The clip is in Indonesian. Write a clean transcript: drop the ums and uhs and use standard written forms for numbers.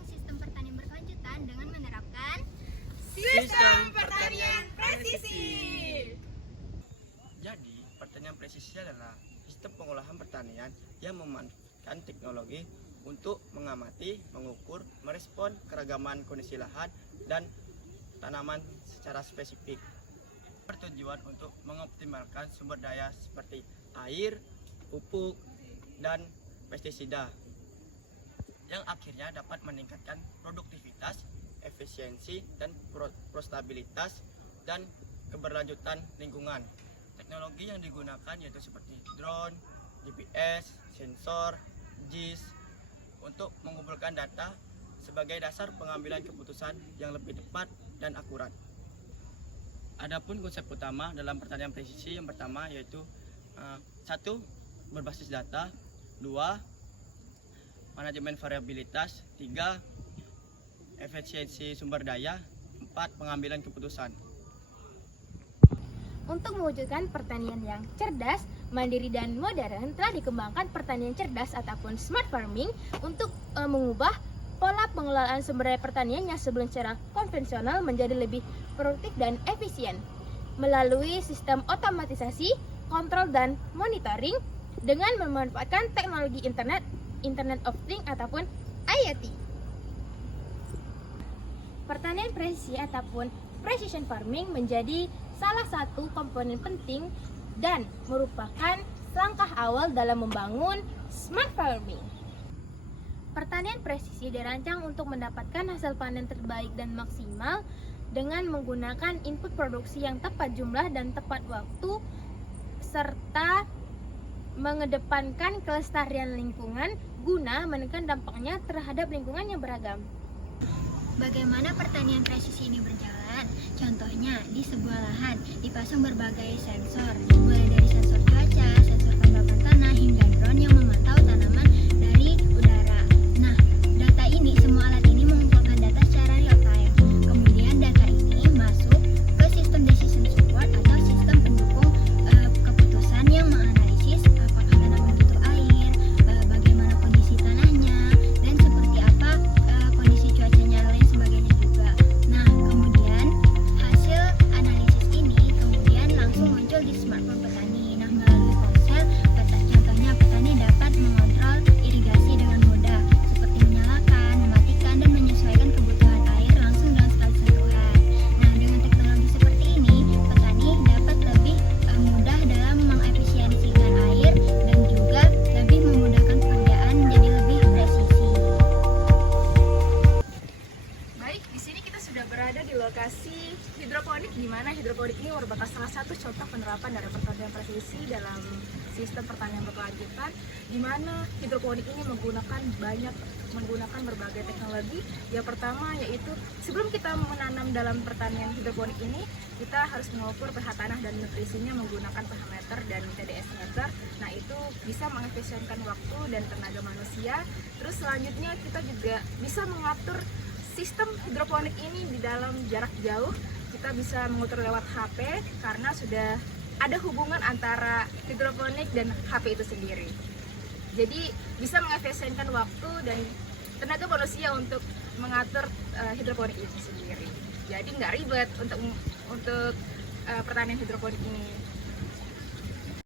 mendukung sistem pertanian berkelanjutan dengan menerapkan Sistem pertanian presisi. Jadi, pertanian presisi adalah sistem pengolahan pertanian yang memanfaatkan teknologi untuk mengamati, mengukur, merespon keragaman kondisi lahan dan tanaman secara spesifik. Bertujuan untuk mengoptimalkan sumber daya seperti air, pupuk, dan pestisida yang akhirnya dapat meningkatkan produktivitas, efisiensi, dan prostabilitas dan keberlanjutan lingkungan. Teknologi yang digunakan yaitu seperti drone, GPS, sensor, GIS untuk mengumpulkan data sebagai dasar pengambilan keputusan yang lebih tepat dan akurat. Adapun konsep utama dalam pertanian presisi yang pertama yaitu 1. Berbasis data, 2. Manajemen variabilitas, 3. Efisiensi sumber daya, 4. Pengambilan keputusan. Untuk mewujudkan pertanian yang cerdas, mandiri, dan modern, telah dikembangkan pertanian cerdas ataupun smart farming untuk mengubah pola pengelolaan sumber daya pertanian yang sebelum secara konvensional menjadi lebih produktif dan efisien melalui sistem otomatisasi, kontrol, dan monitoring dengan memanfaatkan teknologi Internet of Things ataupun IoT. Pertanian presisi ataupun precision farming menjadi salah satu komponen penting dan merupakan langkah awal dalam membangun smart farming. Pertanian presisi dirancang untuk mendapatkan hasil panen terbaik dan maksimal dengan menggunakan input produksi yang tepat jumlah dan tepat waktu serta mengedepankan kelestarian lingkungan guna menekan dampaknya terhadap lingkungan yang beragam. bagaimana pertanian presisi ini berjalan. Contohnya, di sebuah lahan dipasang berbagai sensor, mulai dari sensor cuaca, sensor tanggapan tanah, hingga drone yang memantau tanaman dari udara. Nah, data ini, semua alat ini mengumpulkan data secara real time. Kemudian data ini masuk ke sistem decision support atau sistem pendukung keputusan yang menganalisis apakah tanaman butuh air, bagaimana kondisi tanahnya, dan seperti apa kondisi cuacanya lain sebagainya juga. Nah, kemudian hasil analisis ini kemudian langsung muncul di smartphone petani. Nah, melalui ponsel, contohnya petani dapat mengontrol irigasi dengan mudah, seperti menyalakan, mematikan, dan menyesuaikan kebutuhan air langsung dengan sekali sentuhan. Nah, dengan teknologi seperti ini, petani dapat lebih mudah dalam mengefisiensikan air dan juga lebih memudahkan pekerjaan menjadi lebih presisi. Baik, di sini kita sudah berada di lokasi hidroponik, di mana hidroponik ini merupakan salah satu contoh penerapan dari pertanian presisi dalam sistem pertanian berkelanjutan, di mana hidroponik ini menggunakan berbagai teknologi. Yang pertama yaitu sebelum kita menanam dalam pertanian hidroponik ini, kita harus mengukur pH tanah dan nutrisinya menggunakan pH meter dan TDS meter. Nah, itu bisa mengefisienkan waktu dan tenaga manusia. Terus selanjutnya kita juga bisa mengatur sistem hidroponik ini di dalam jarak jauh. Kita bisa mengatur lewat HP karena sudah ada hubungan antara hidroponik dan HP itu sendiri. Jadi bisa mengefisienkan waktu dan tenaga manusia untuk mengatur hidroponik itu sendiri. Jadi nggak ribet untuk pertanian hidroponik ini.